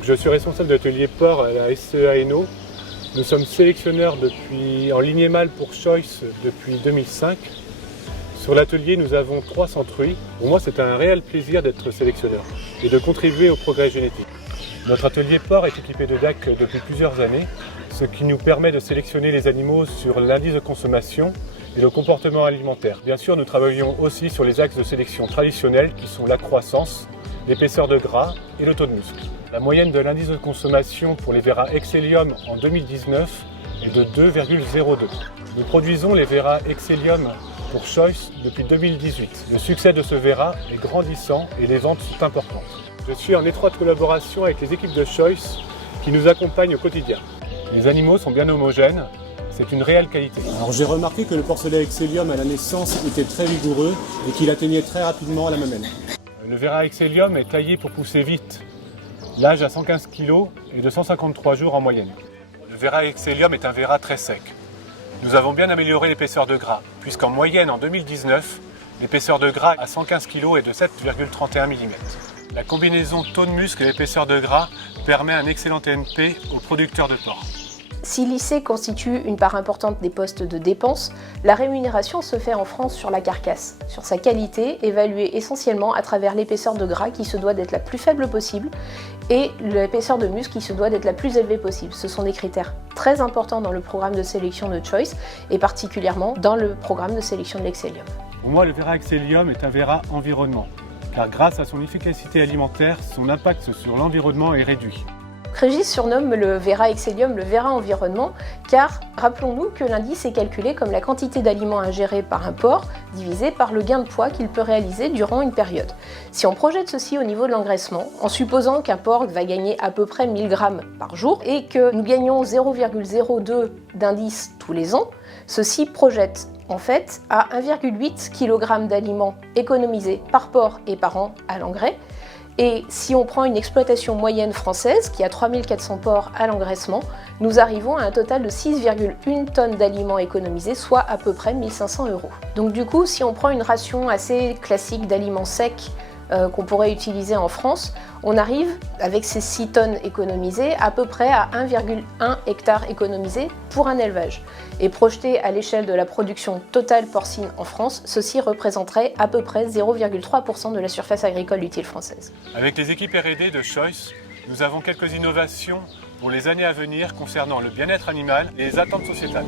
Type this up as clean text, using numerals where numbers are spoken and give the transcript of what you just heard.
Donc, je suis responsable de l'atelier porc à la SCA Hainaut. Nous sommes sélectionneurs en lignée mâle pour Choice depuis 2005. Sur l'atelier, nous avons 300 truies. Pour moi, c'est un réel plaisir d'être sélectionneur et de contribuer au progrès génétique. Notre atelier porc est équipé de DAC depuis plusieurs années, ce qui nous permet de sélectionner les animaux sur l'indice de consommation et le comportement alimentaire. Bien sûr, nous travaillons aussi sur les axes de sélection traditionnels qui sont la croissance, l'épaisseur de gras et le taux de muscle. La moyenne de l'indice de consommation pour les Véra Excellium en 2019 est de 2,02. Nous produisons les Véra Excellium pour Choice depuis 2018. Le succès de ce Véra est grandissant et les ventes sont importantes. Je suis en étroite collaboration avec les équipes de Choice qui nous accompagnent au quotidien. Les animaux sont bien homogènes, c'est une réelle qualité. Alors j'ai remarqué que le porcelet Excellium à la naissance était très vigoureux et qu'il atteignait très rapidement à la mamelle. Le Véra Excellium est taillé pour pousser vite. L'âge à 115 kg et de 153 jours en moyenne. Le Véra Excellium est un Véra très sec. Nous avons bien amélioré l'épaisseur de gras, puisqu'en moyenne en 2019, l'épaisseur de gras à 115 kg est de 7,31 mm. La combinaison taux de muscle et épaisseur de gras permet un excellent TNP aux producteurs de porc. Si l'IC constitue une part importante des postes de dépenses, la rémunération se fait en France sur la carcasse, sur sa qualité, évaluée essentiellement à travers l'épaisseur de gras qui se doit d'être la plus faible possible et l'épaisseur de muscle qui se doit d'être la plus élevée possible. Ce sont des critères très importants dans le programme de sélection de Choice et particulièrement dans le programme de sélection de l'Excellium. Pour moi, le Véra Excellium est un Véra environnement, car grâce à son efficacité alimentaire, son impact sur l'environnement est réduit. Régis surnomme le Véra Excellium le Véra environnement car rappelons-nous que l'indice est calculé comme la quantité d'aliments ingérés par un porc divisé par le gain de poids qu'il peut réaliser durant une période. Si on projette ceci au niveau de l'engraissement, en supposant qu'un porc va gagner à peu près 1000 grammes par jour et que nous gagnons 0,02 d'indice tous les ans, ceci projette en fait à 1,8 kg d'aliments économisés par porc et par an à l'engrais. Et si on prend une exploitation moyenne française qui a 3400 porcs à l'engraissement, nous arrivons à un total de 6,1 tonnes d'aliments économisés, soit à peu près 1500 €. Donc du coup, si on prend une ration assez classique d'aliments secs qu'on pourrait utiliser en France, on arrive, avec ces 6 tonnes économisées, à peu près à 1,1 hectare économisé pour un élevage. Et projeté à l'échelle de la production totale porcine en France, ceci représenterait à peu près 0,3% de la surface agricole utile française. Avec les équipes R&D de Choice, nous avons quelques innovations pour les années à venir concernant le bien-être animal et les attentes sociétales.